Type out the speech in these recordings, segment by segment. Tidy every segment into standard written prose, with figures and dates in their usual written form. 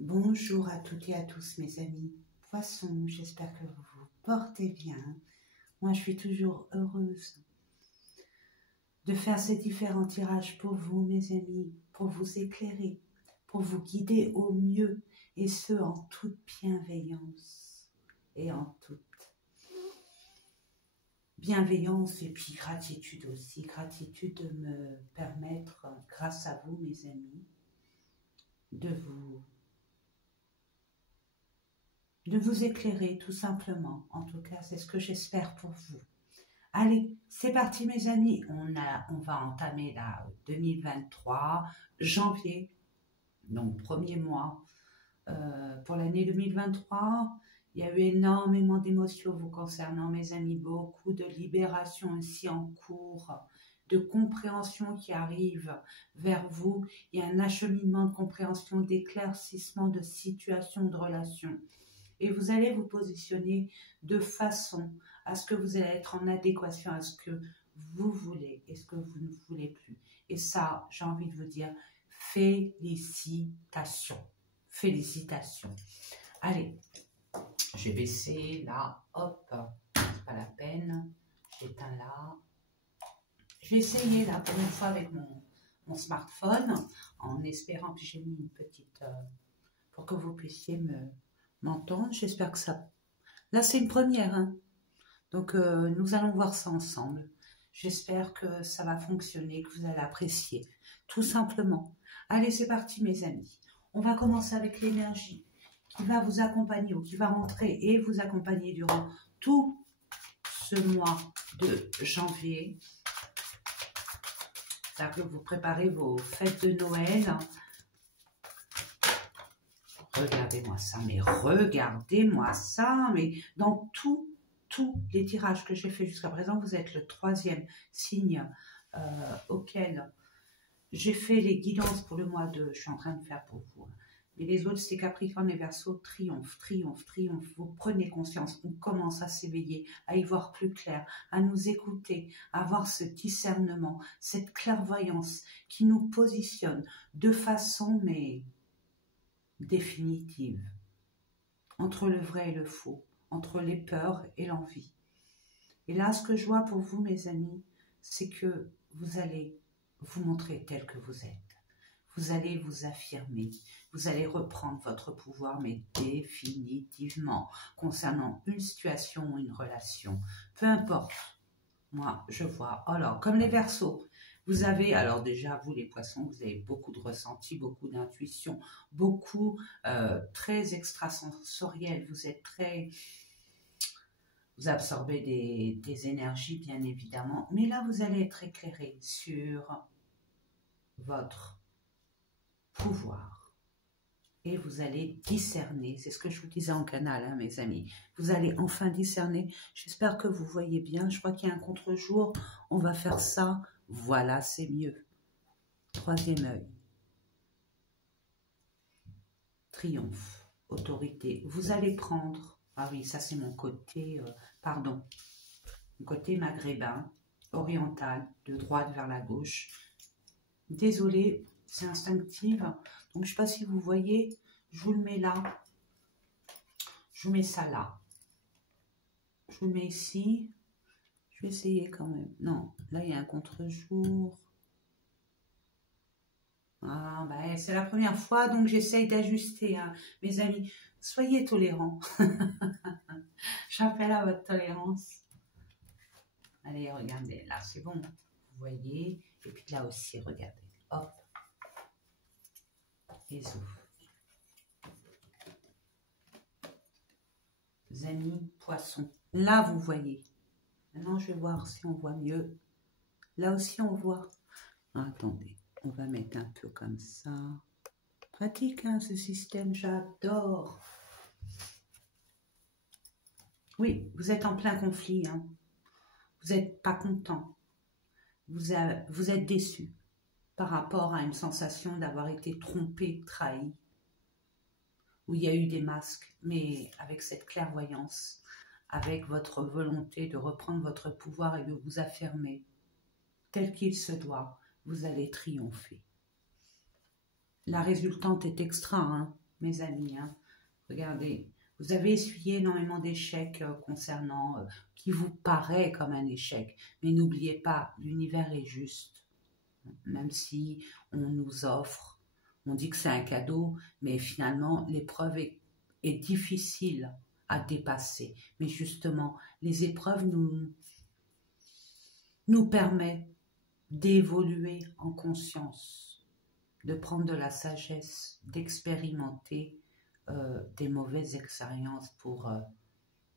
Bonjour à toutes et à tous mes amis poissons, j'espère que vous vous portez bien. Moi je suis toujours heureuse de faire ces différents tirages pour vous mes amis, pour vous éclairer, pour vous guider au mieux et ce en toute bienveillance et en toute bienveillance et puis gratitude aussi, gratitude de me permettre grâce à vous mes amis de vous éclairer tout simplement. En tout cas, c'est ce que j'espère pour vous. Allez, c'est parti mes amis. On va entamer la 2023, janvier, donc premier mois. Pour l'année 2023, il y a eu énormément d'émotions vous concernant mes amis, beaucoup de libération aussi en cours, de compréhension qui arrive vers vous. Il y a un acheminement de compréhension, d'éclaircissement de situations, de relations. Et vous allez vous positionner de façon à ce que vous allez être en adéquation à ce que vous voulez et ce que vous ne voulez plus. Et ça, j'ai envie de vous dire, félicitations. Félicitations. Allez, j'ai baissé là, hop, c'est pas la peine, j'éteins là. Je vais essayer là pour une fois avec mon smartphone, en espérant que j'ai mis une petite, pour que vous puissiez m'entendre. J'espère que ça... Là, c'est une première, hein. Donc, nous allons voir ça ensemble. J'espère que ça va fonctionner, que vous allez apprécier, tout simplement. Allez, c'est parti, mes amis. On va commencer avec l'énergie qui va vous accompagner ou qui va rentrer et vous accompagner durant tout ce mois de janvier. C'est-à-dire que vous préparez vos fêtes de Noël. Regardez-moi ça, mais regardez-moi ça, mais dans tous les tirages que j'ai fait jusqu'à présent, vous êtes le troisième signe auquel j'ai fait les guidances pour le mois de... Je suis en train de faire pour vous. Et les autres, c'est Capricorne et Verseau, triomphe, triomphe, triomphe. Vous prenez conscience, on commence à s'éveiller, à y voir plus clair, à nous écouter, à avoir ce discernement, cette clairvoyance qui nous positionne de façon, mais définitive, entre le vrai et le faux, entre les peurs et l'envie. Et là, ce que je vois pour vous, mes amis, c'est que vous allez vous montrer tel que vous êtes. Vous allez vous affirmer, vous allez reprendre votre pouvoir, mais définitivement, concernant une situation ou une relation. Peu importe, moi, je vois, alors, comme les Verseaux, vous avez, alors déjà, vous les poissons, vous avez beaucoup de ressenti, beaucoup d'intuition, beaucoup très extrasensoriel, vous êtes très... Vous absorbez des énergies, bien évidemment, mais là, vous allez être éclairé sur votre pouvoir. Et vous allez discerner, c'est ce que je vous disais en canal, hein, mes amis. Vous allez enfin discerner. J'espère que vous voyez bien. Je crois qu'il y a un contre-jour. On va faire ça. Voilà, c'est mieux. Troisième œil. Triomphe, autorité. Vous allez prendre... Ah oui, ça c'est mon côté... pardon. Mon côté maghrébin, oriental, de droite vers la gauche. Désolée, c'est instinctif. Donc, je ne sais pas si vous voyez, je vous le mets là. Je vous mets ça là. Je vous le mets ici. Je vais essayer quand même. Non, là, il y a un contre-jour. Ah, ben, c'est la première fois, donc j'essaye d'ajuster, hein. Mes amis, soyez tolérants. J'appelle à votre tolérance. Allez, regardez, là, c'est bon. Vous voyez. Et puis là aussi, regardez. Hop. Et souffle. Amis, poissons. Là, vous voyez. Maintenant, je vais voir si on voit mieux. Là aussi, on voit. Ah, attendez, on va mettre un peu comme ça. Pratique, hein, ce système, j'adore. Oui, vous êtes en plein conflit. Hein. Vous n'êtes pas content. Vous êtes déçu par rapport à une sensation d'avoir été trompé, trahi. Où il y a eu des masques, mais avec cette clairvoyance, avec votre volonté de reprendre votre pouvoir et de vous affirmer tel qu'il se doit, vous allez triompher. La résultante est extra, hein. mes amis. Hein. Regardez, vous avez essuyé énormément d'échecs concernant qui vous paraît comme un échec. Mais n'oubliez pas, l'univers est juste. Même si on nous offre, on dit que c'est un cadeau, mais finalement, l'épreuve est difficile à dépasser. Mais justement, les épreuves nous permettent d'évoluer en conscience, de prendre de la sagesse, d'expérimenter des mauvaises expériences pour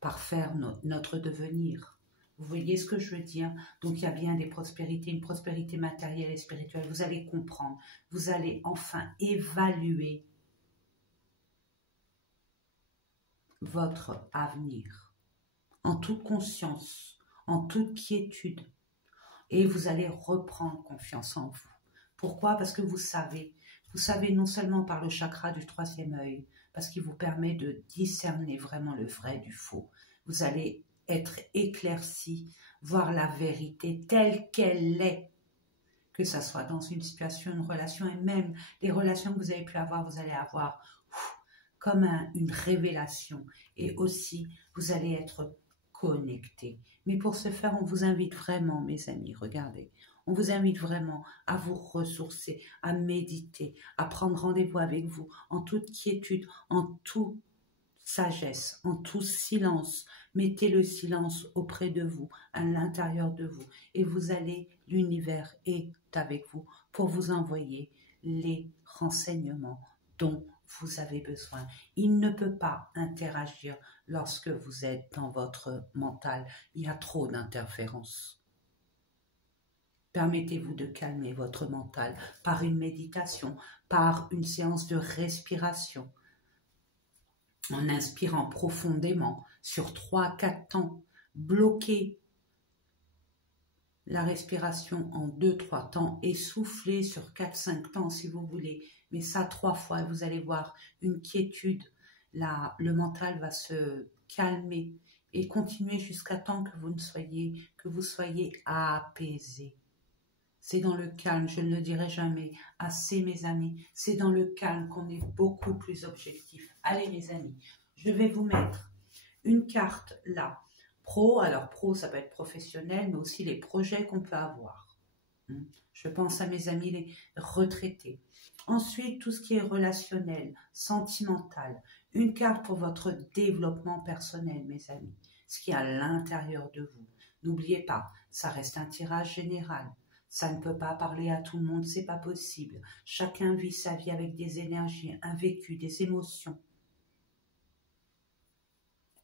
parfaire notre devenir. Vous voyez ce que je veux dire? Donc il y a bien des prospérités, une prospérité matérielle et spirituelle. Vous allez comprendre, vous allez enfin évaluer votre avenir en toute conscience, en toute quiétude. Et vous allez reprendre confiance en vous. Pourquoi? Parce que vous savez non seulement par le chakra du troisième œil, parce qu'il vous permet de discerner vraiment le vrai du faux. Vous allez être éclairci, voir la vérité telle qu'elle est, que ça soit dans une situation, une relation, et même les relations que vous avez pu avoir, vous allez avoir comme une révélation. Et aussi, vous allez être connecté. Mais pour ce faire, on vous invite vraiment, mes amis, regardez, on vous invite vraiment à vous ressourcer, à méditer, à prendre rendez-vous avec vous en toute quiétude, en toute sagesse, en tout silence. Mettez le silence auprès de vous, à l'intérieur de vous, et vous allez, l'univers est avec vous pour vous envoyer les renseignements dont vous avez besoin. Il ne peut pas interagir lorsque vous êtes dans votre mental. Il y a trop d'interférences. Permettez-vous de calmer votre mental par une méditation, par une séance de respiration, en inspirant profondément sur 3-4 temps. Bloquez la respiration en 2-3 temps et soufflez sur 4-5 temps si vous voulez. Mais ça 3 fois, vous allez voir une quiétude. Là, le mental va se calmer et continuer jusqu'à temps que vous soyez apaisé. C'est dans le calme, je ne le dirai jamais assez mes amis, c'est dans le calme qu'on est beaucoup plus objectif. Allez mes amis, je vais vous mettre une carte là. Pro, alors pro ça peut être professionnel, mais aussi les projets qu'on peut avoir. Je pense à mes amis les retraités. Ensuite, tout ce qui est relationnel, sentimental. Une carte pour votre développement personnel, mes amis. Ce qui est à l'intérieur de vous. N'oubliez pas, ça reste un tirage général. Ça ne peut pas parler à tout le monde, c'est pas possible. Chacun vit sa vie avec des énergies, un vécu, des émotions.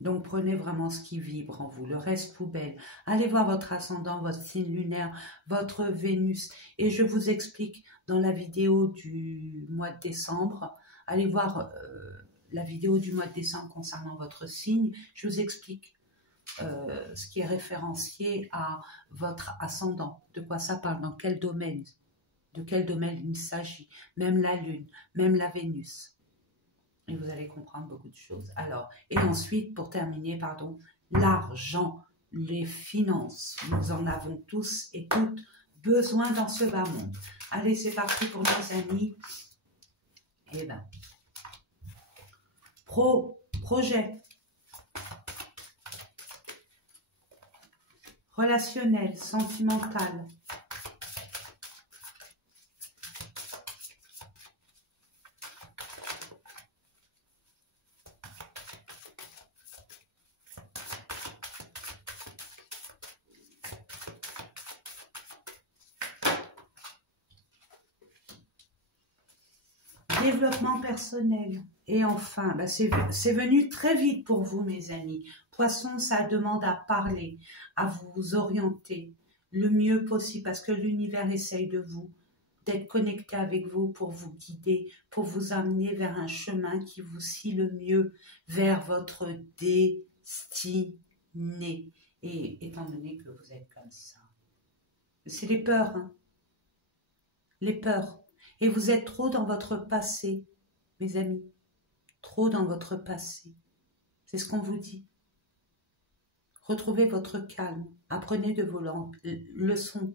Donc prenez vraiment ce qui vibre en vous, le reste poubelle. Allez voir votre ascendant, votre signe lunaire, votre Vénus. Et je vous explique dans la vidéo du mois de décembre, allez voir la vidéo du mois de décembre concernant votre signe. Je vous explique ce qui est référencié à votre ascendant, de quoi ça parle, dans quel domaine, de quel domaine il s'agit, même la Lune, même la Vénus. Et vous allez comprendre beaucoup de choses. Alors, et ensuite, pour terminer, pardon, l'argent, les finances. Nous en avons tous et toutes besoin dans ce bas monde. Allez, c'est parti pour nos amis. Eh bien, projet, relationnel, sentimental. Développement personnel. Et enfin, bah c'est venu très vite pour vous, mes amis. Poisson, ça demande à parler, à vous orienter le mieux possible parce que l'univers essaye de vous, d'être connecté avec vous pour vous guider, pour vous amener vers un chemin qui vous scie le mieux vers votre destinée. Et étant donné que vous êtes comme ça, c'est les peurs, hein? Les peurs. Et vous êtes trop dans votre passé, mes amis. Trop dans votre passé. C'est ce qu'on vous dit. Retrouvez votre calme. Apprenez de vos leçons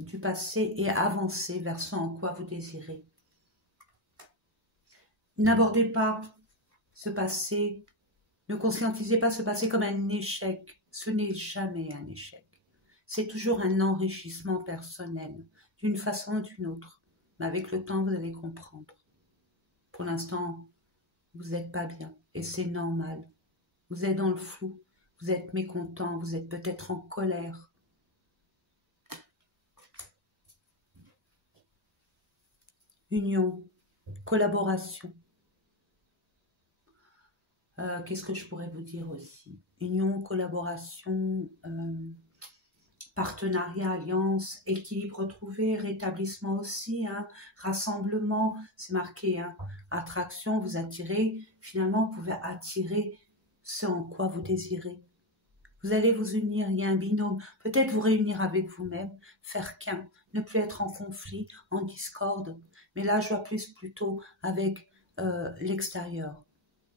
du passé et avancez vers ce en quoi vous désirez. N'abordez pas ce passé, ne conscientisez pas ce passé comme un échec. Ce n'est jamais un échec. C'est toujours un enrichissement personnel, d'une façon ou d'une autre. Mais avec le temps, vous allez comprendre. Pour l'instant, vous n'êtes pas bien et c'est normal. Vous êtes dans le flou, vous êtes mécontent, vous êtes peut-être en colère. Union, collaboration. Qu'est-ce que je pourrais vous dire aussi? Union, collaboration, partenariat, alliance, équilibre retrouvé, rétablissement aussi, hein, rassemblement, c'est marqué, hein, attraction, vous attirez, finalement vous pouvez attirer ce en quoi vous désirez. Vous allez vous unir, il y a un binôme, peut-être vous réunir avec vous-même, faire qu'un, ne plus être en conflit, en discorde, mais là je vois plutôt avec l'extérieur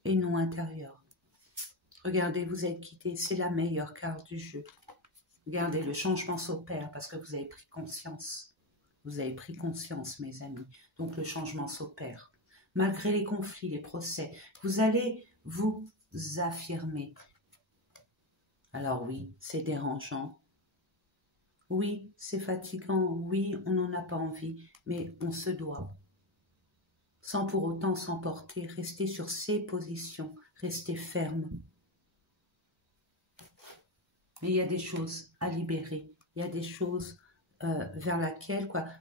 et non intérieur. Regardez, vous êtes quittés, c'est la meilleure carte du jeu. Regardez, le changement s'opère parce que vous avez pris conscience. Vous avez pris conscience, mes amis. Donc, le changement s'opère. Malgré les conflits, les procès, vous allez vous affirmer. Alors oui, c'est dérangeant. Oui, c'est fatigant. Oui, on n'en a pas envie. Mais on se doit. Sans pour autant s'emporter, rester sur ses positions, rester ferme. Mais il y a des choses à libérer, il y a des choses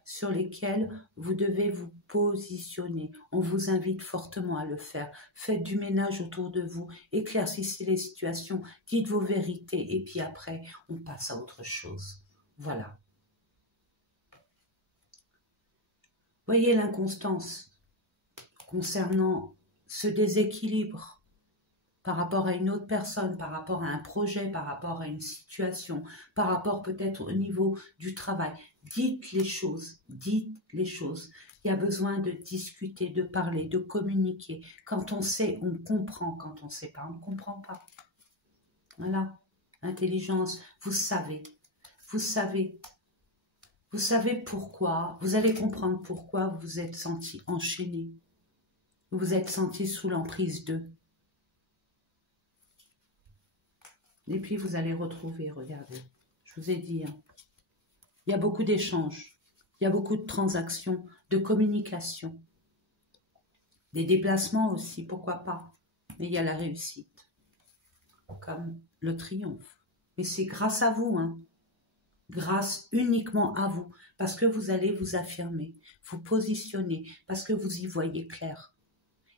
sur lesquelles vous devez vous positionner. On vous invite fortement à le faire. Faites du ménage autour de vous, éclaircissez les situations, dites vos vérités et puis après, on passe à autre chose. Voilà. Voyez l'inconstance concernant ce déséquilibre par rapport à une autre personne, par rapport à un projet, par rapport à une situation, par rapport peut-être au niveau du travail. Dites les choses, dites les choses. Il y a besoin de discuter, de parler, de communiquer. Quand on sait, on comprend. Quand on ne sait pas, on ne comprend pas. Voilà. Intelligence, vous savez. Vous savez. Vous savez pourquoi. Vous allez comprendre pourquoi vous vous êtes senti enchaîné. Vous vous êtes senti sous l'emprise d'eux. Et puis, vous allez retrouver, regardez, je vous ai dit, hein, il y a beaucoup d'échanges, il y a beaucoup de transactions, de communication, des déplacements aussi, pourquoi pas. Mais il y a la réussite, comme le triomphe. Mais c'est grâce à vous, hein, grâce uniquement à vous, parce que vous allez vous affirmer, vous positionner, parce que vous y voyez clair.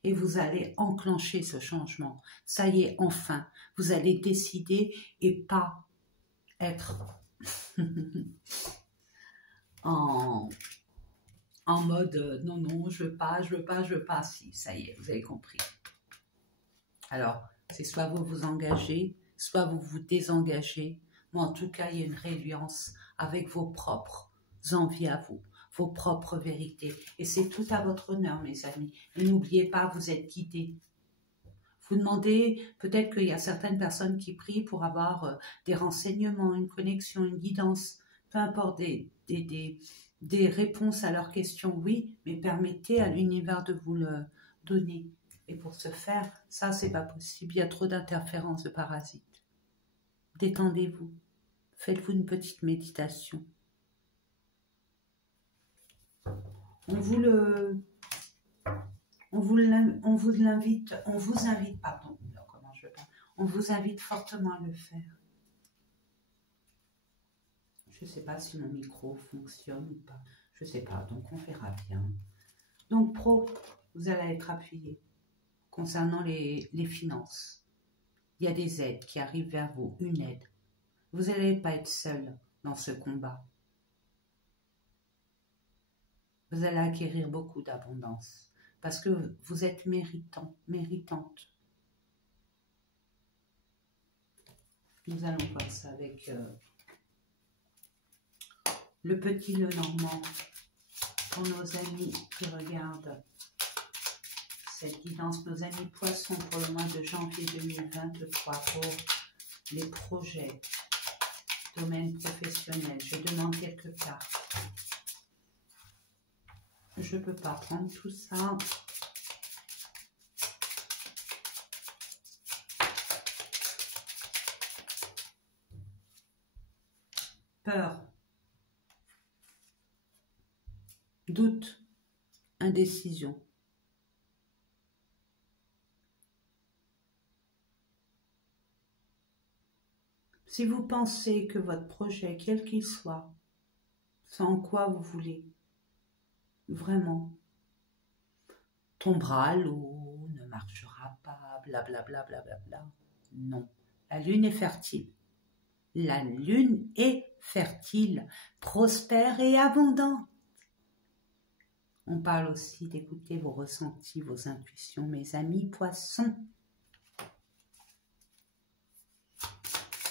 Et vous allez enclencher ce changement. Ça y est, enfin, vous allez décider et pas être en mode non, non, je veux pas, je veux pas, je veux pas. Si, ça y est, vous avez compris. Alors, c'est soit vous vous engagez, soit vous vous désengagez. Mais en tout cas, il y a une résilience avec vos propres envies à vous, vos propres vérités. Et c'est tout à votre honneur, mes amis. Et n'oubliez pas, vous êtes guidés. Vous demandez, peut-être qu'il y a certaines personnes qui prient pour avoir des renseignements, une connexion, une guidance, peu importe, des réponses à leurs questions, oui, mais permettez à l'univers de vous le donner. Et pour ce faire, ça, c'est pas possible. Il y a trop d'interférences de parasites. Détendez-vous. Faites-vous une petite méditation. On vous invite fortement à le faire. Je ne sais pas si mon micro fonctionne ou pas. Je ne sais pas, donc on verra bien. Donc vous allez être appuyé concernant les finances. Il y a des aides qui arrivent vers vous, une aide. Vous n'allez pas être seul dans ce combat. Vous allez acquérir beaucoup d'abondance parce que vous êtes méritant, méritante. Nous allons voir ça avec le petit Lenormand pour nos amis qui regardent cette guidance, nos amis poissons pour le mois de janvier 2023 pour les projets, domaine professionnel. Je demande quelques cartes. Je ne peux pas prendre tout ça. peur, doute, indécision. Si vous pensez que votre projet, quel qu'il soit, c'est en quoi vous voulez, vraiment, tombera à l'eau, ne marchera pas, blablabla, blablabla. Non, la lune est fertile. La lune est fertile, prospère et abondante. On parle aussi d'écouter vos ressentis, vos intuitions, mes amis poissons.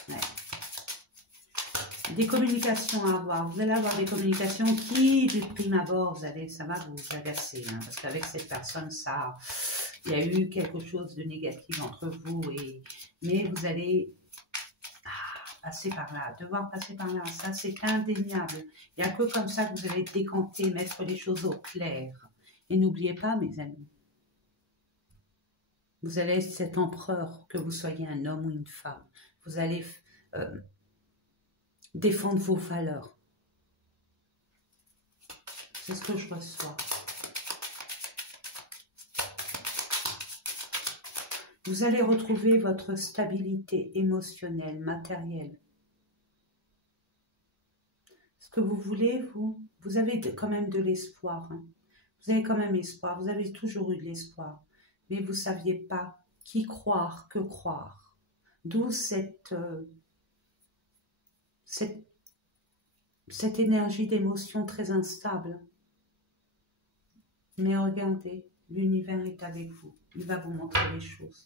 Ouais. Des communications à avoir. Vous allez avoir des communications qui, du prime abord, ça va vous agacer. Hein, parce qu'avec cette personne, il y a eu quelque chose de négatif entre vous. Mais vous allez passer par là, devoir passer par là. Ça, c'est indéniable. Il n'y a que comme ça que vous allez décanter, mettre les choses au clair. Et n'oubliez pas, mes amis, vous allez être cet empereur, que vous soyez un homme ou une femme. Vous allez défendre vos valeurs. C'est ce que je reçois. Vous allez retrouver votre stabilité émotionnelle, matérielle. Ce que vous voulez, vous avez quand même de l'espoir. Hein. Vous avez quand même espoir, vous avez toujours eu de l'espoir. Mais vous ne saviez pas qui croire, que croire. D'où cette énergie d'émotion très instable. Mais regardez, l'univers est avec vous. Il va vous montrer les choses.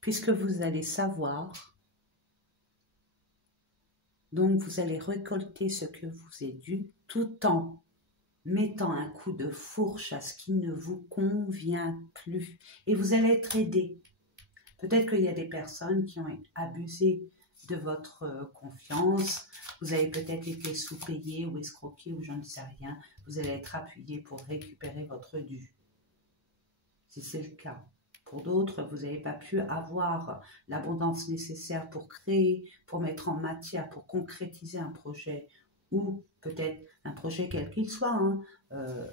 Puisque vous allez savoir, donc vous allez récolter ce que vous est dû, tout en mettant un coup de fourche à ce qui ne vous convient plus. Et vous allez être aidé. Peut-être qu'il y a des personnes qui ont abusé de votre confiance. Vous avez peut-être été sous-payé ou escroqué ou je ne sais rien. Vous allez être appuyé pour récupérer votre dû. Si c'est le cas. Pour d'autres, vous n'avez pas pu avoir l'abondance nécessaire pour créer, pour mettre en matière, pour concrétiser un projet ou peut-être un projet quel qu'il soit, hein,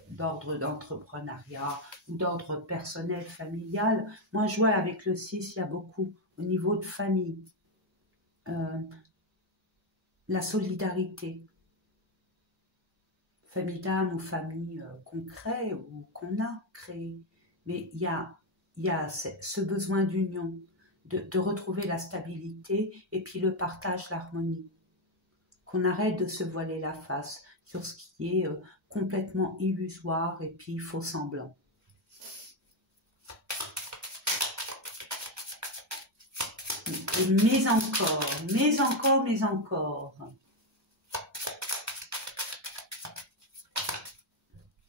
d'ordre d'entrepreneuriat ou d'ordre personnel, familial. Moi, je vois avec le 6, il y a beaucoup au niveau de famille. La solidarité. Famille d'âme ou famille qu'on crée ou qu'on a créée. Mais il y a ce besoin d'union, de retrouver la stabilité et puis le partage, l'harmonie. Qu'on arrête de se voiler la face sur ce qui est complètement illusoire et puis faux semblant. Mais encore.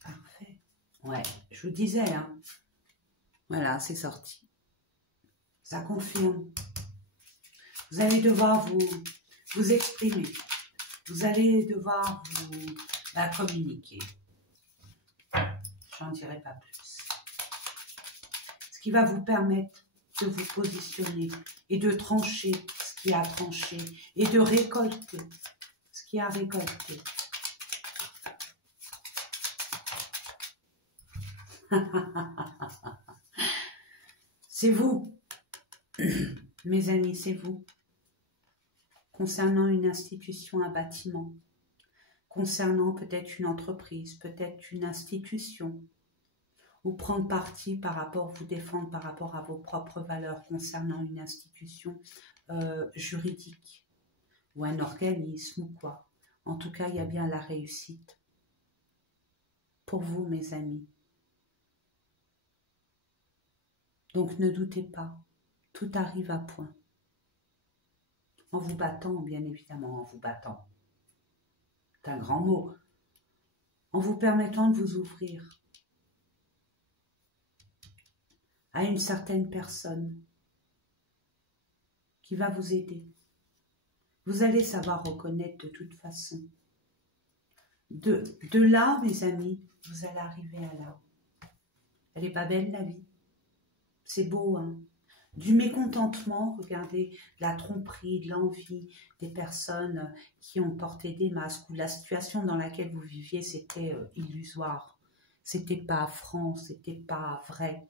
Parfait. Ouais, je vous disais, hein. Voilà, c'est sorti. Ça confirme. Vous allez devoir vous exprimer. Vous allez devoir vous communiquer. J'en dirai pas plus. Ce qui va vous permettre de vous positionner et de trancher ce qui a tranché et de récolter ce qui a récolté. C'est vous, mes amis, c'est vous. Concernant une institution, un bâtiment, concernant peut-être une entreprise, peut-être une institution, ou prendre parti par rapport, vous défendre par rapport à vos propres valeurs concernant une institution juridique, ou un organisme, ou quoi. En tout cas, il y a bien la réussite. Pour vous, mes amis. Donc ne doutez pas, tout arrive à point. En vous battant, bien évidemment, en vous battant. C'est un grand mot. En vous permettant de vous ouvrir à une certaine personne qui va vous aider. Vous allez savoir reconnaître de toute façon. De là, mes amis, vous allez arriver à là. Elle n'est pas belle, la vie. C'est beau, hein. du mécontentement, regardez, de la tromperie, de l'envie, des personnes qui ont porté des masques, ou la situation dans laquelle vous viviez, c'était illusoire, c'était pas franc, c'était pas vrai.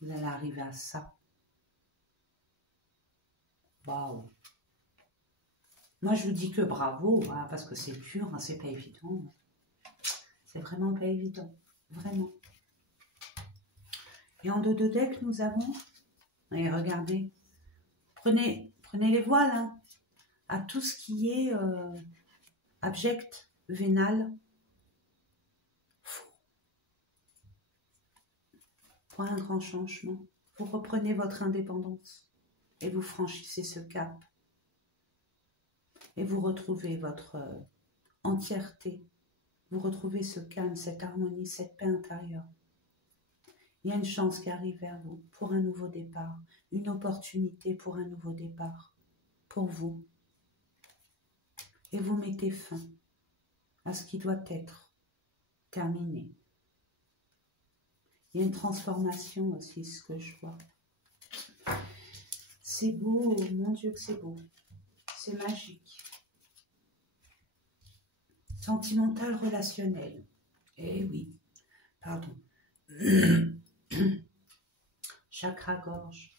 Vous allez arriver à ça. Waouh! Moi, je vous dis que bravo, hein, parce que c'est dur, hein, c'est pas évident. C'est vraiment pas évident, vraiment. Et en dos de deck, nous avons, et regardez, prenez les voiles, hein, à tout ce qui est abject, vénal, faux. Pour un grand changement, vous reprenez votre indépendance et vous franchissez ce cap. Et vous retrouvez votre entièreté, vous retrouvez ce calme, cette harmonie, cette paix intérieure. Il y a une chance qui arrive vers vous pour un nouveau départ, une opportunité pour un nouveau départ, pour vous. Et vous mettez fin à ce qui doit être terminé. Il y a une transformation aussi, ce que je vois. C'est beau, mon Dieu que c'est beau, c'est magique. Sentimental, relationnel. Eh oui, pardon. Chakra gorge.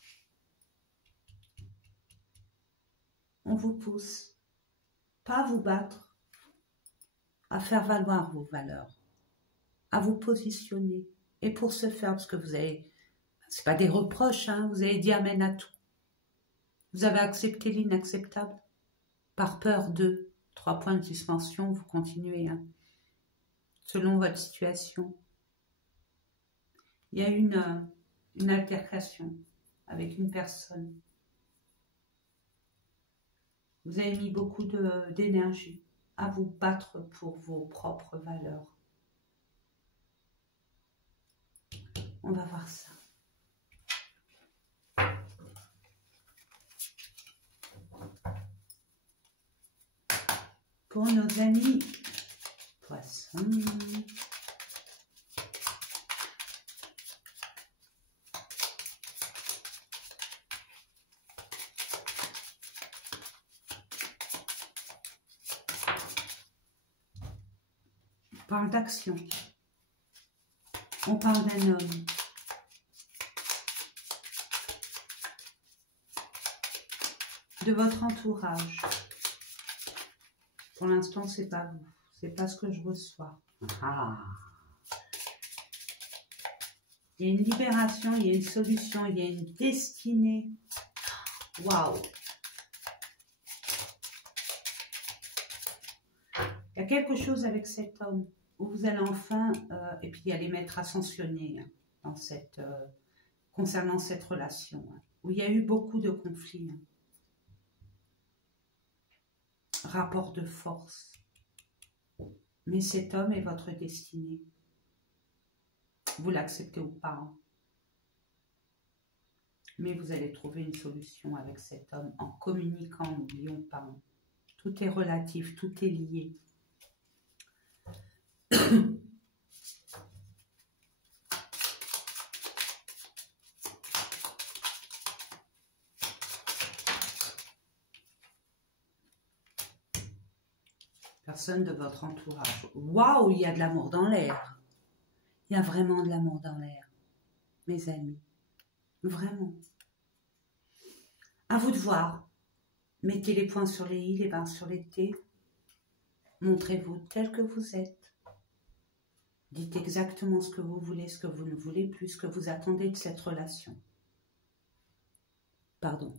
On vous pousse, pas à vous battre, à faire valoir vos valeurs, à vous positionner. Et pour ce faire, parce que vous avez, c'est pas des reproches, hein, vous avez dit amen à tout. Vous avez accepté l'inacceptable. Par peur de 3 points de suspension, vous continuez, hein, selon votre situation. Il y a une altercation avec une personne. Vous avez mis beaucoup d'énergie à vous battre pour vos propres valeurs. On va voir ça. Pour nos amis poissons. On parle d'action. On parle d'un homme. De votre entourage. Pour l'instant, c'est pas vous. C'est pas ce que je reçois. Ah. Il y a une libération, il y a une solution, il y a une destinée. Waouh! Il y a quelque chose avec cet homme où vous allez enfin, et puis il y a les maîtres ascensionnés, hein, dans cette, concernant cette relation, hein, où il y a eu beaucoup de conflits. Hein. Rapport de force. Mais cet homme est votre destinée. Vous l'acceptez ou pas. Hein. Mais vous allez trouver une solution avec cet homme en communiquant, n'oublions pas. Hein. Tout est relatif, tout est lié. Personne de votre entourage. Waouh, il y a de l'amour dans l'air. Il y a vraiment de l'amour dans l'air, mes amis. Vraiment. À vous de voir. Mettez les points sur les i, les barres sur les t. Montrez-vous tel que vous êtes. Dites exactement ce que vous voulez, ce que vous ne voulez plus, ce que vous attendez de cette relation. Pardon.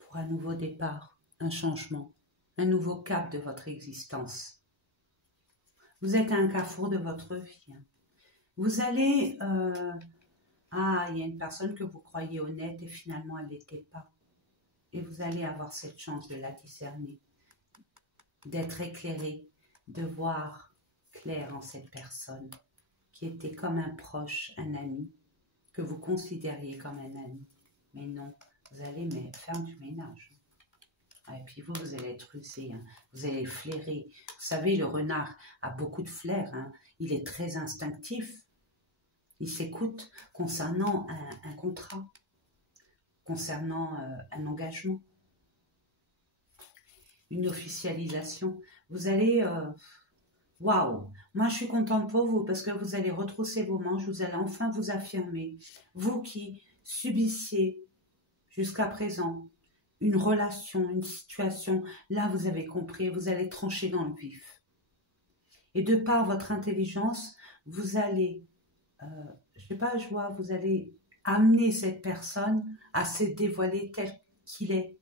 Pour un nouveau départ, un changement, un nouveau cap de votre existence. Vous êtes à un carrefour de votre vie. Vous allez... il y a une personne que vous croyez honnête et finalement elle ne l'était pas. Et vous allez avoir cette chance de la discerner, d'être éclairé, de voir clair en cette personne qui était comme un proche, un ami, que vous considériez comme un ami. Mais non, vous allez faire du ménage. Et puis vous, vous allez être rusé, hein. Vous allez flairer. Vous savez, le renard a beaucoup de flair, hein. Il est très instinctif. Il s'écoute concernant un contrat, concernant un engagement, une officialisation. Vous allez... Waouh! Moi, je suis contente pour vous parce que vous allez retrousser vos manches, vous allez enfin vous affirmer. Vous qui subissiez jusqu'à présent une relation, une situation, là, vous avez compris, vous allez trancher dans le vif. Et de par votre intelligence, vous allez, je sais pas, je vois, vous allez amener cette personne à se dévoiler tel qu'il est,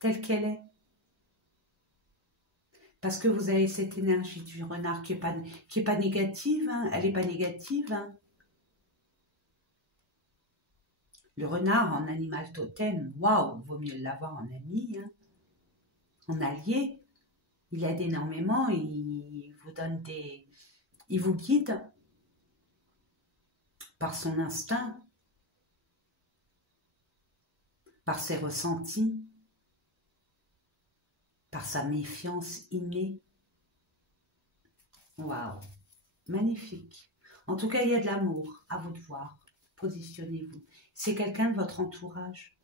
telle qu'elle est. Parce que vous avez cette énergie du renard qui est pas négative, hein, elle n'est pas négative. Hein. Le renard en animal totem, waouh, vaut mieux l'avoir en ami, hein, en allié. Il aide énormément, il vous donne des... Il vous guide par son instinct, par ses ressentis, par sa méfiance innée. Waouh, magnifique. En tout cas, il y a de l'amour, à vous de voir. Positionnez-vous. C'est quelqu'un de votre entourage.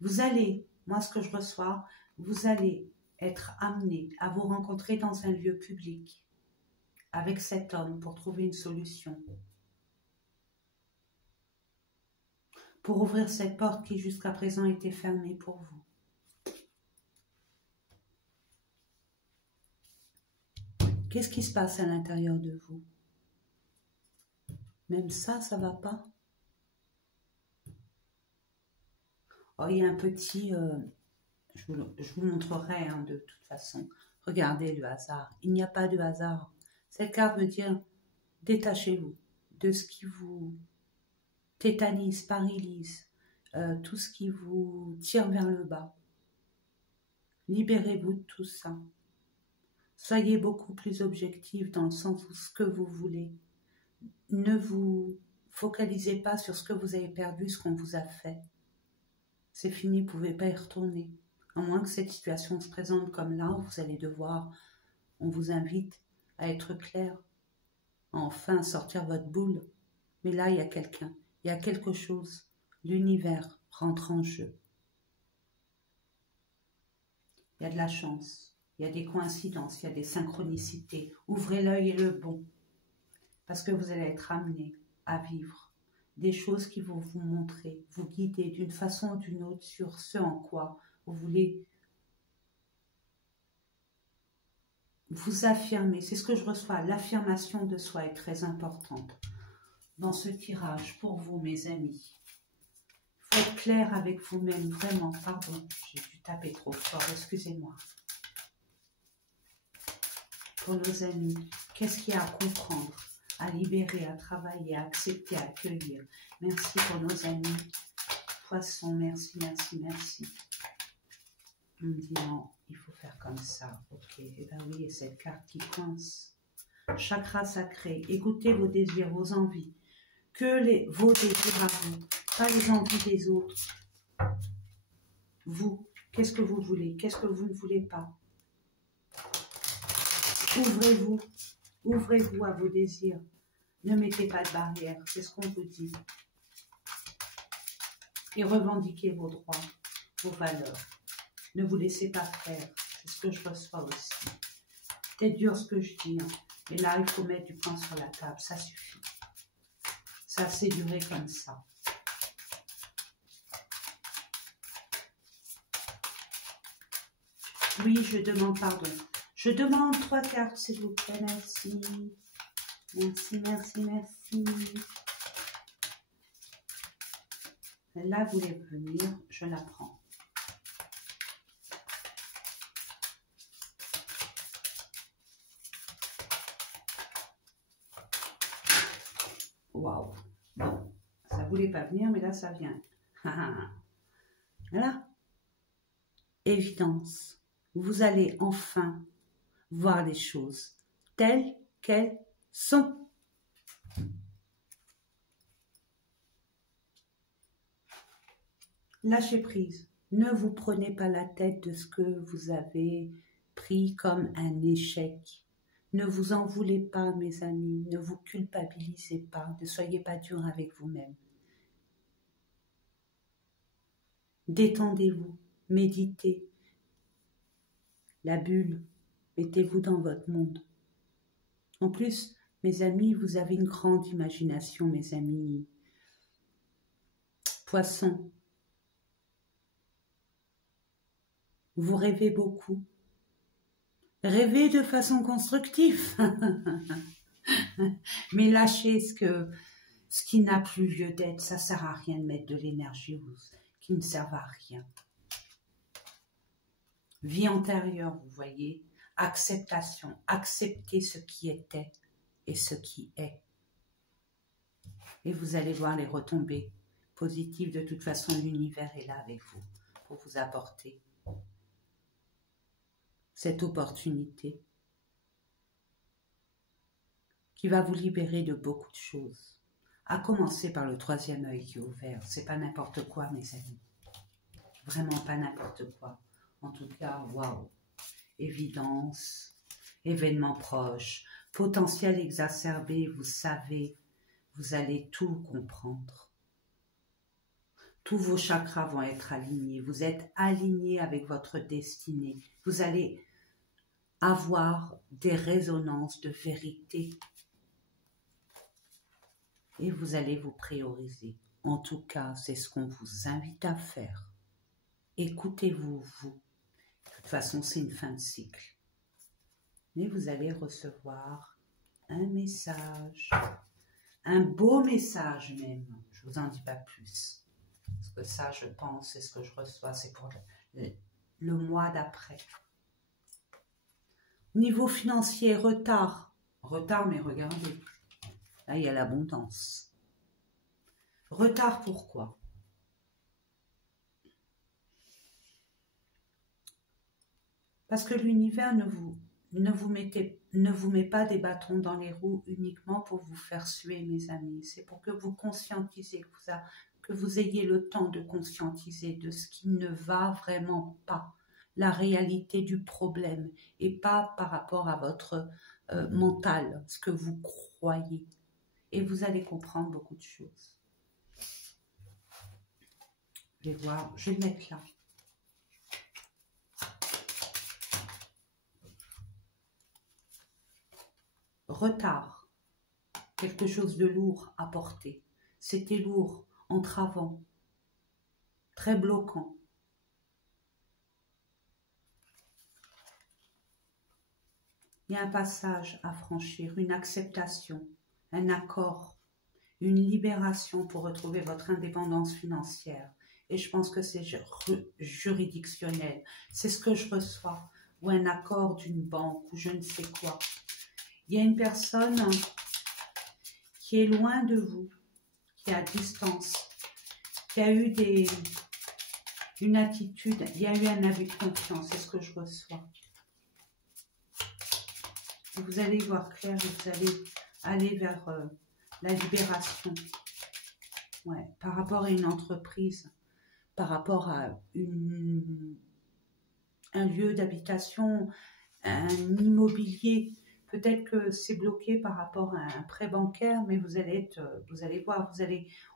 Vous allez, moi ce que je reçois, vous allez être amené à vous rencontrer dans un lieu public avec cet homme pour trouver une solution. Pour ouvrir cette porte qui jusqu'à présent était fermée pour vous. Qu'est-ce qui se passe à l'intérieur de vous? Même ça va pas? Oh, il y a un petit... je vous montrerai hein, de toute façon. Regardez le hasard. Il n'y a pas de hasard. Cette carte veut dire détachez-vous de ce qui vous tétanise, paralyse, tout ce qui vous tire vers le bas. Libérez-vous de tout ça. Soyez beaucoup plus objectif dans le sens où ce que vous voulez. Ne vous focalisez pas sur ce que vous avez perdu, ce qu'on vous a fait. C'est fini, vous ne pouvez pas y retourner. À moins que cette situation se présente comme là, vous allez devoir, on vous invite à être clair, à enfin sortir votre boule. Mais là, il y a quelqu'un, il y a quelque chose. L'univers rentre en jeu. Il y a de la chance, il y a des coïncidences, il y a des synchronicités. Ouvrez l'œil et le bon. Parce que vous allez être amené à vivre des choses qui vont vous montrer, vous guider d'une façon ou d'une autre sur ce en quoi vous voulez vous affirmer. C'est ce que je reçois. L'affirmation de soi est très importante dans ce tirage pour vous, mes amis. Il faut être clair avec vous-même, vraiment. Pardon, j'ai dû taper trop fort, excusez-moi. Pour nos amis, qu'est-ce qu'il y a à comprendre, à libérer, à travailler, à accepter, à accueillir? Merci pour nos amis. Poisson, merci, merci, merci. On me dit non, il faut faire comme ça. Ok, et bien oui, et cette carte qui coince. Chakra sacré, écoutez vos désirs, vos envies. Que vos désirs à vous, pas les envies des autres. Vous, qu'est-ce que vous voulez? Qu'est-ce que vous ne voulez pas? Ouvrez-vous, ouvrez-vous à vos désirs. Ne mettez pas de barrière, c'est ce qu'on vous dit. Et revendiquez vos droits, vos valeurs. Ne vous laissez pas faire, c'est ce que je reçois aussi. C'est dur ce que je dis, hein. Mais là, il faut mettre du poing sur la table, ça suffit. Ça s'est duré comme ça. Oui, je demande pardon. Je demande 3 cartes, s'il vous plaît, merci. Merci, merci, merci. Là, vous voulez venir, je la prends. Waouh. Bon, ça ne voulait pas venir, mais là, ça vient. Voilà. Évidence. Vous allez enfin voir les choses telles qu'elles sont. Lâchez prise. Ne vous prenez pas la tête de ce que vous avez pris comme un échec. Ne vous en voulez pas, mes amis, ne vous culpabilisez pas, ne soyez pas durs avec vous-même. Détendez-vous, méditez. La bulle, mettez-vous dans votre monde. En plus, mes amis, vous avez une grande imagination, mes amis. Poissons, vous rêvez beaucoup. Rêvez de façon constructive. Mais lâchez ce qui n'a plus lieu d'être. Ça ne sert à rien de mettre de l'énergie qui ne sert à rien. Vie antérieure, vous voyez. Acceptation. Accepter ce qui était et ce qui est. Et vous allez voir les retombées positives. De toute façon, l'univers est là avec vous pour vous apporter cette opportunité qui va vous libérer de beaucoup de choses. À commencer par le troisième œil qui est ouvert. C'est pas n'importe quoi, mes amis. Vraiment pas n'importe quoi. En tout cas, waouh. Évidence, événement proche, potentiel exacerbé, vous savez, vous allez tout comprendre. Tous vos chakras vont être alignés. Vous êtes alignés avec votre destinée. Vous allez avoir des résonances de vérité. Et vous allez vous prioriser. En tout cas, c'est ce qu'on vous invite à faire. Écoutez-vous, vous. De toute façon, c'est une fin de cycle. Mais vous allez recevoir un message, un beau message même. Je ne vous en dis pas plus. Parce que ça, je pense, c'est ce que je reçois, c'est pour le mois d'après. Niveau financier, retard. Retard, mais regardez. Là, il y a l'abondance. Retard, pourquoi? Parce que l'univers ne vous met pas des bâtons dans les roues uniquement pour vous faire suer, mes amis. C'est pour que vous conscientisez, que vous ayez le temps de conscientiser de ce qui ne va vraiment pas, la réalité du problème, et pas par rapport à votre mental, ce que vous croyez. Et vous allez comprendre beaucoup de choses. Je vais voir, je vais le mettre là. Retard, quelque chose de lourd à porter. C'était lourd, entravant, très bloquant. Il y a un passage à franchir, une acceptation, un accord, une libération pour retrouver votre indépendance financière. Et je pense que c'est juridictionnel. C'est ce que je reçois. Ou un accord d'une banque ou je ne sais quoi. Il y a une personne qui est loin de vous, qui est à distance, qui a eu une attitude, il y a eu un abus de confiance, c'est ce que je reçois. Et vous allez voir clair et vous allez aller vers la libération. Ouais, par rapport à une entreprise, par rapport à un lieu d'habitation, un immobilier. Peut-être que c'est bloqué par rapport à un prêt bancaire, mais vous allez voir,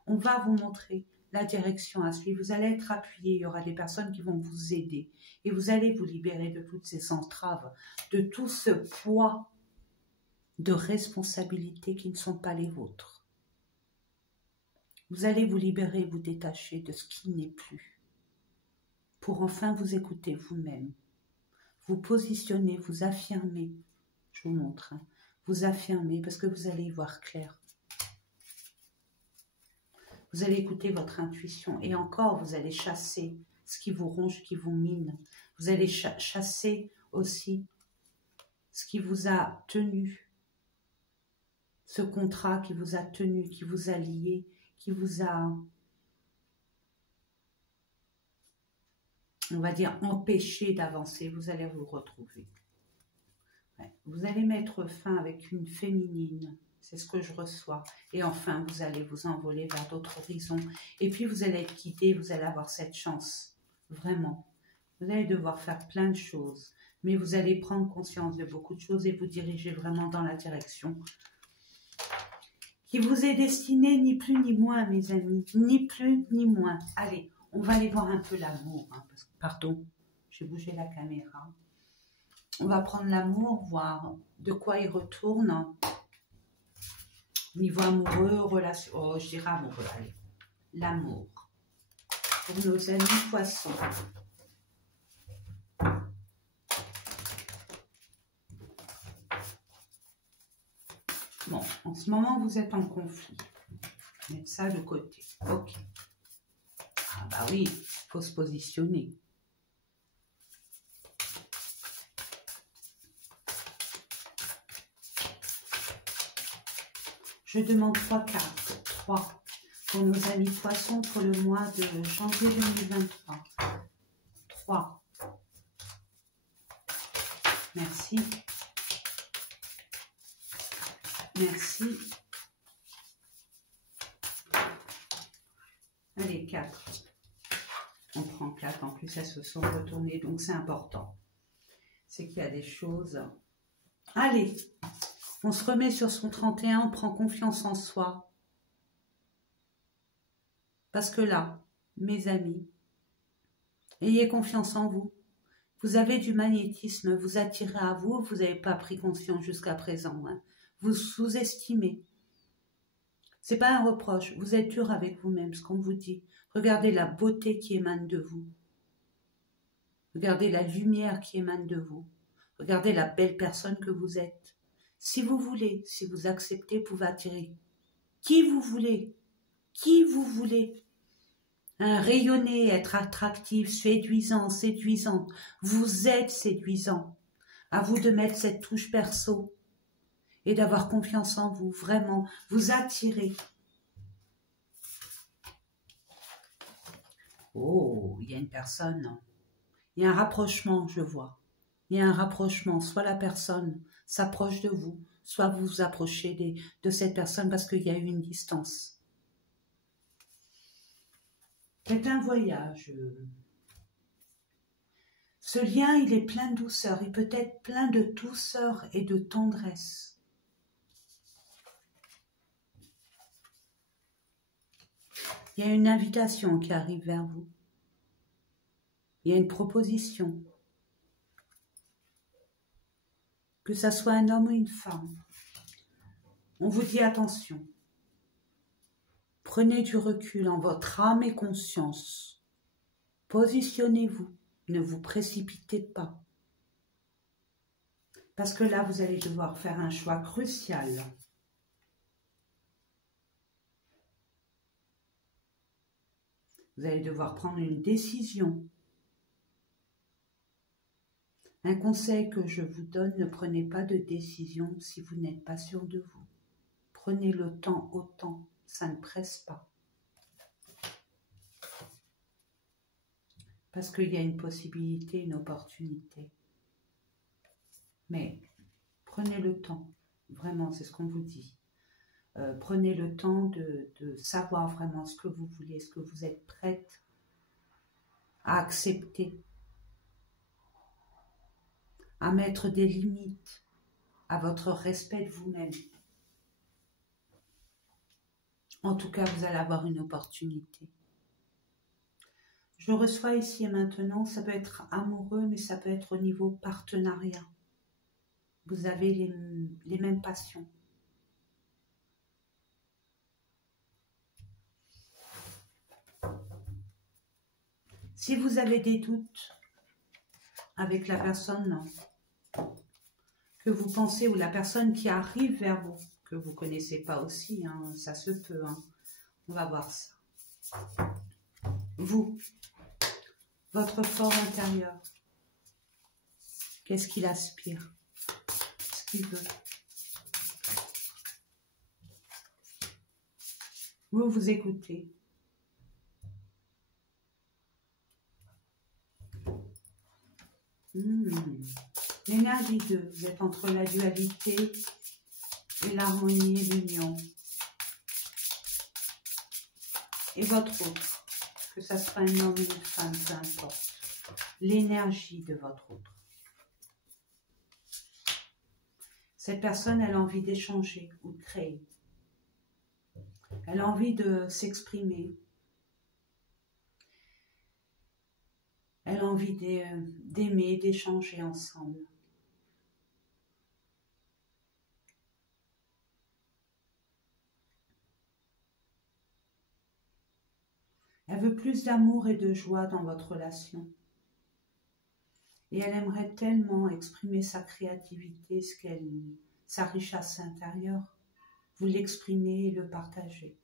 on va vous montrer la direction à suivre. Vous allez être appuyé, il y aura des personnes qui vont vous aider. Et vous allez vous libérer de toutes ces entraves, de tout ce poids de responsabilités qui ne sont pas les vôtres. Vous allez vous libérer, vous détacher de ce qui n'est plus, pour enfin vous écouter vous-même, vous positionner, vous affirmer. Je vous montre, hein. Vous affirmer parce que vous allez y voir clair. Vous allez écouter votre intuition et encore vous allez chasser ce qui vous ronge, qui vous mine. Vous allez chasser aussi ce qui vous a tenu, ce contrat qui vous a tenu, qui vous a lié, qui vous a, on va dire, empêché d'avancer. Vous allez vous retrouver. Ouais. Vous allez mettre fin avec une féminine, c'est ce que je reçois. Et enfin, vous allez vous envoler vers d'autres horizons. Et puis, vous allez être guidé, vous allez avoir cette chance Vraiment. Vous allez devoir faire plein de choses, mais vous allez prendre conscience de beaucoup de choses et vous diriger vraiment dans la direction qui vous est destinée, ni plus ni moins, mes amis, ni plus ni moins. Allez, on va aller voir un peu l'amour, hein, pardon, j'ai bougé la caméra. On va prendre l'amour, voir de quoi il retourne. Niveau amoureux, relation, oh, je dirais amoureux, allez, l'amour. Pour nos amis poissons. Bon, en ce moment, vous êtes en conflit. Mettez ça de côté. Ok. Ah bah oui, il faut se positionner. Je demande 3 cartes. 3 pour nos amis poissons pour le mois de janvier 2023. 3. Merci. Merci. Allez, 4. On prend 4. En plus, elles se sont retournées, donc c'est important. C'est qu'il y a des choses. Allez, on se remet sur son 31, on prend confiance en soi. Parce que là, mes amis, ayez confiance en vous. Vous avez du magnétisme, vous attirez à vous, vous n'avez pas pris conscience jusqu'à présent. Hein. Vous sous-estimez. Ce n'est pas un reproche, vous êtes dur avec vous-même, ce qu'on vous dit. Regardez la beauté qui émane de vous. Regardez la lumière qui émane de vous. Regardez la belle personne que vous êtes. Si vous voulez, si vous acceptez, vous pouvez attirer qui vous voulez. Qui vous voulez. Rayonner, être attractif, séduisant, séduisante. Vous êtes séduisant. À vous de mettre cette touche perso. Et d'avoir confiance en vous, vraiment, vous attirez. Oh, il y a une personne, il y a un rapprochement, je vois. Il y a un rapprochement, soit la personne s'approche de vous, soit vous vous approchez de cette personne parce qu'il y a eu une distance. C'est un voyage. Ce lien, il est plein de douceur, il peut être plein de douceur et de tendresse. Il y a une invitation qui arrive vers vous. Il y a une proposition. Que ça soit un homme ou une femme. On vous dit attention. Prenez du recul en votre âme et conscience. Positionnez-vous. Ne vous précipitez pas. Parce que là, vous allez devoir faire un choix crucial. Vous allez devoir prendre une décision. Un conseil que je vous donne, ne prenez pas de décision si vous n'êtes pas sûr de vous. Prenez le temps au temps, ça ne presse pas. Parce qu'il y a une possibilité, une opportunité. Mais prenez le temps, vraiment, c'est ce qu'on vous dit. Prenez le temps de savoir vraiment ce que vous voulez, ce que vous êtes prête à accepter, à mettre des limites à votre respect de vous-même. En tout cas, vous allez avoir une opportunité. Je reçois ici et maintenant, ça peut être amoureux, mais ça peut être au niveau partenariat. Vous avez les mêmes passions. Si vous avez des doutes avec la personne que vous pensez ou la personne qui arrive vers vous, que vous ne connaissez pas aussi, hein, ça se peut, hein. On va voir ça. Vous, votre fort intérieur, qu'est-ce qu'il aspire, ce qu'il veut. Vous, vous écoutez. L'énergie 2, vous êtes entre la dualité et l'harmonie et l'union. Et votre autre, que ça soit un homme ou une femme, peu importe. L'énergie de votre autre. Cette personne, elle a envie d'échanger ou de créer. Elle a envie de s'exprimer. Elle a envie d'aimer, d'échanger ensemble. Elle veut plus d'amour et de joie dans votre relation. Et elle aimerait tellement exprimer sa créativité, sa richesse intérieure. Vous l'exprimez et le partagez.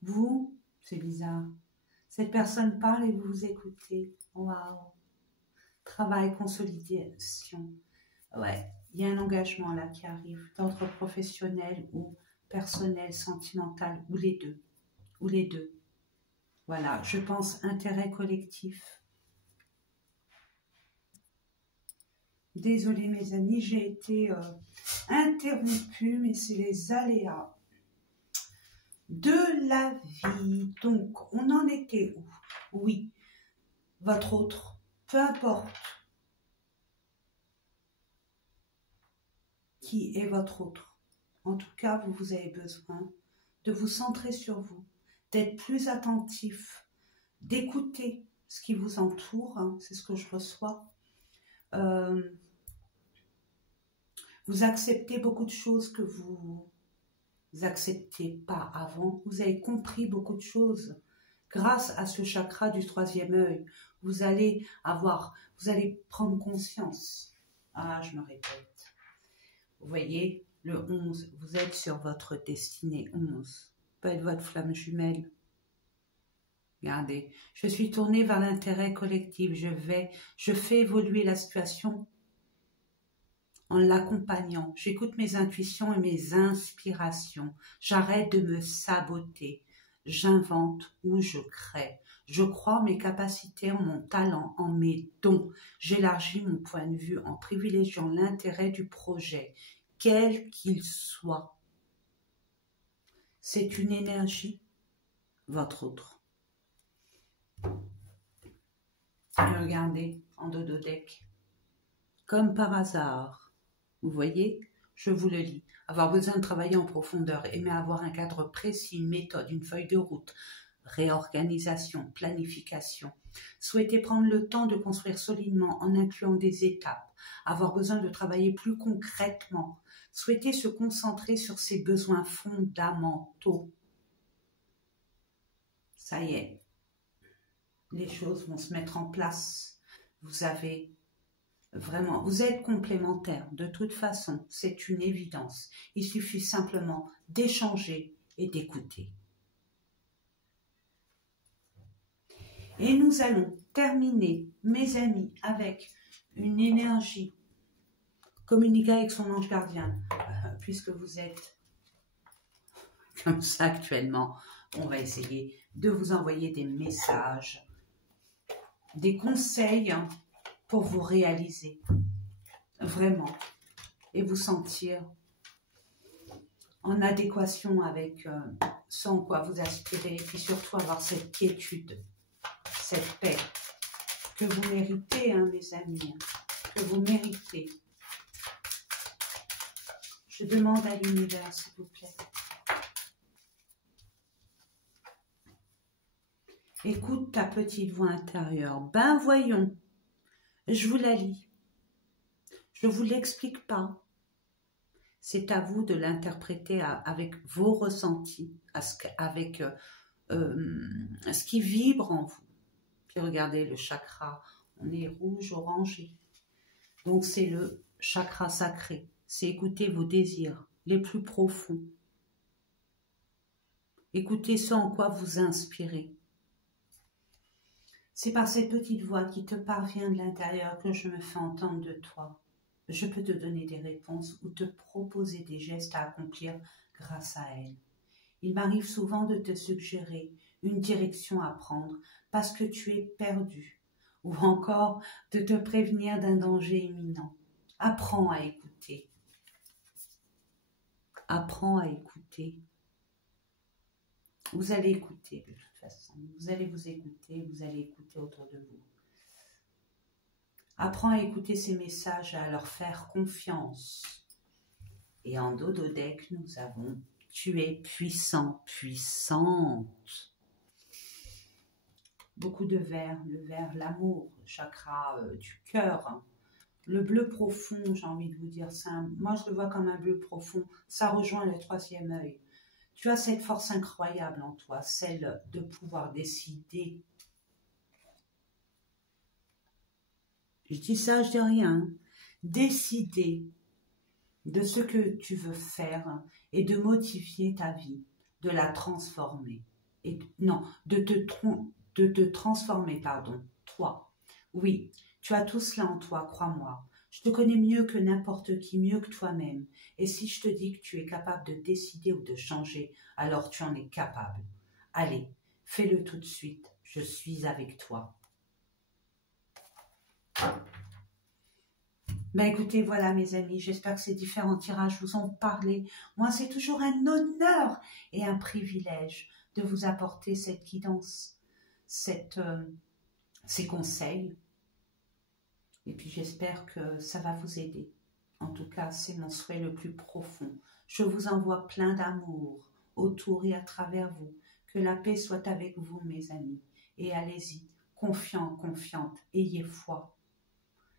Vous, c'est bizarre, cette personne parle et vous vous écoutez. Waouh! Travail, consolidation. Ouais, il y a un engagement là qui arrive, d'ordre professionnel ou personnel, sentimental, ou les deux. Ou les deux. Voilà, je pense intérêt collectif. Désolée mes amis, j'ai été interrompue, mais c'est les aléas de la vie. Donc, on en était où? Oui, votre autre, peu importe qui est votre autre. En tout cas, vous avez besoin de vous centrer sur vous, d'être plus attentif, d'écouter ce qui vous entoure, hein, c'est ce que je reçois. Vous acceptez beaucoup de choses que vous n'acceptiez pas avant. Vous avez compris beaucoup de choses. Grâce à ce chakra du troisième œil, vous allez prendre conscience. Ah, je me répète. Vous voyez, le 11, vous êtes sur votre destinée 11. Peut être votre flamme jumelle. Regardez, je suis tournée vers l'intérêt collectif. Je fais évoluer la situation en l'accompagnant. J'écoute mes intuitions et mes inspirations. J'arrête de me saboter. J'invente ou je crée. Je crois en mes capacités, en mon talent, en mes dons. J'élargis mon point de vue en privilégiant l'intérêt du projet, quel qu'il soit. C'est une énergie, votre autre. Regardez, en dododeck. Comme par hasard, vous voyez, je vous le lis. Avoir besoin de travailler en profondeur, aimer avoir un cadre précis, une méthode, une feuille de route, réorganisation, planification. Souhaiter prendre le temps de construire solidement en incluant des étapes. Avoir besoin de travailler plus concrètement. Souhaiter se concentrer sur ses besoins fondamentaux. Ça y est, les choses vont se mettre en place. Vous avez vraiment, vous êtes complémentaires. De toute façon, c'est une évidence. Il suffit simplement d'échanger et d'écouter. Et nous allons terminer, mes amis, avec une énergie. Communiquer avec son ange gardien, puisque vous êtes comme ça actuellement. On va essayer de vous envoyer des messages, des conseils pour vous réaliser vraiment et vous sentir en adéquation avec ce en quoi vous aspirez, et puis surtout avoir cette quiétude, cette paix que vous méritez, hein, mes amis, que vous méritez. Je demande à l'univers, s'il vous plaît. Écoute ta petite voix intérieure. Ben voyons, je vous la lis. Je ne vous l'explique pas. C'est à vous de l'interpréter avec vos ressentis, avec ce qui vibre en vous. Puis regardez le chakra, on est rouge, orangé. Donc c'est le chakra sacré. C'est écouter vos désirs les plus profonds. Écoutez ce en quoi vous inspirez. C'est par cette petite voix qui te parvient de l'intérieur que je me fais entendre de toi. Je peux te donner des réponses ou te proposer des gestes à accomplir grâce à elle. Il m'arrive souvent de te suggérer une direction à prendre parce que tu es perdu ou encore de te prévenir d'un danger imminent. Apprends à écouter. Apprends à écouter. Vous allez écouter de toute façon. Vous allez vous écouter, vous allez écouter autour de vous. Apprends à écouter ces messages, à leur faire confiance. Et en dodo deck, nous avons « Tu es puissant, puissante ». Beaucoup de vert, le vert, l'amour, le chakra du cœur. Le bleu profond, j'ai envie de vous dire ça. Moi, je le vois comme un bleu profond. Ça rejoint le troisième œil. Tu as cette force incroyable en toi, celle de pouvoir décider. Je dis ça, je dis rien. Décider de ce que tu veux faire et de modifier ta vie, de la transformer. De te transformer, pardon, toi. Oui, tu as tout cela en toi, crois-moi. Je te connais mieux que n'importe qui, mieux que toi-même. Et si je te dis que tu es capable de décider ou de changer, alors tu en es capable. Allez, fais-le tout de suite. Je suis avec toi. Ben écoutez, voilà mes amis, j'espère que ces différents tirages vous ont parlé. Moi, c'est toujours un honneur et un privilège de vous apporter cette guidance, ces conseils. Et puis j'espère que ça va vous aider. En tout cas, c'est mon souhait le plus profond. Je vous envoie plein d'amour autour et à travers vous. Que la paix soit avec vous, mes amis. Et allez-y, confiants, confiantes, ayez foi.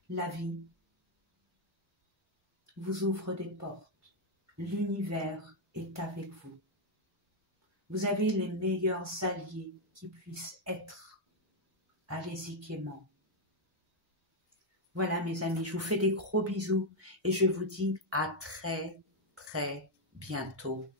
La vie vous ouvre des portes. L'univers est avec vous. Vous avez les meilleurs alliés qui puissent être. Allez-y gaiement. Voilà mes amis, je vous fais des gros bisous et je vous dis à très très bientôt.